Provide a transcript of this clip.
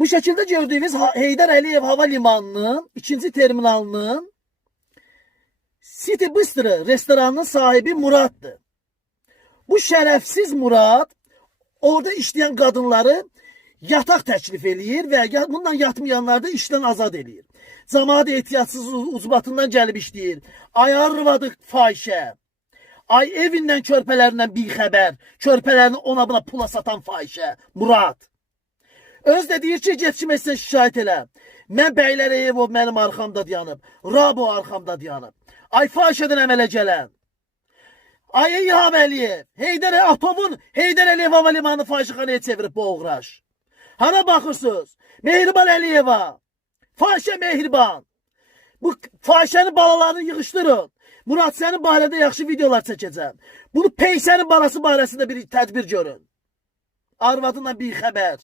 Bu şəkildə gördüyünüz Heydər Əliyev hava limanının 2-ci terminalının City Bistro restoranının sahibi Muraddır. Bu şərəfsiz Murad orada işləyən qadınları yataq təklif eləyir və bundan yatmayanları da işdən azad eləyir. Cəmaət ehtiyatsız ucbatından gəlib işləyir. Ay arvadı fahişə. Ay evindən körpələrindən bir xəbər. Körpələrini ona buna pula satan fahişə. Murad. Öz də deyir ki, get kim etsən şikayət elə. Mən Bəylərəyevov mənim arxamda dayanıb. Rabo arxamda dayanıb. Ay fahişədən əmələ gələn. Ay İlham Əliyev. Heydər Əliyev hava limanı fahişəxanaya çevirib bu uğraş. Hara baxırsınız? Mehriban Əliyeva. Fahişə Mehriban. Bu fahişənin balalarını yığışdırın. Murad, sənin barədə yaxşı videolar çəkəcəm. Bunu Peysənin balası barəsində bir tədbir görün. Arvadından bir xəbər.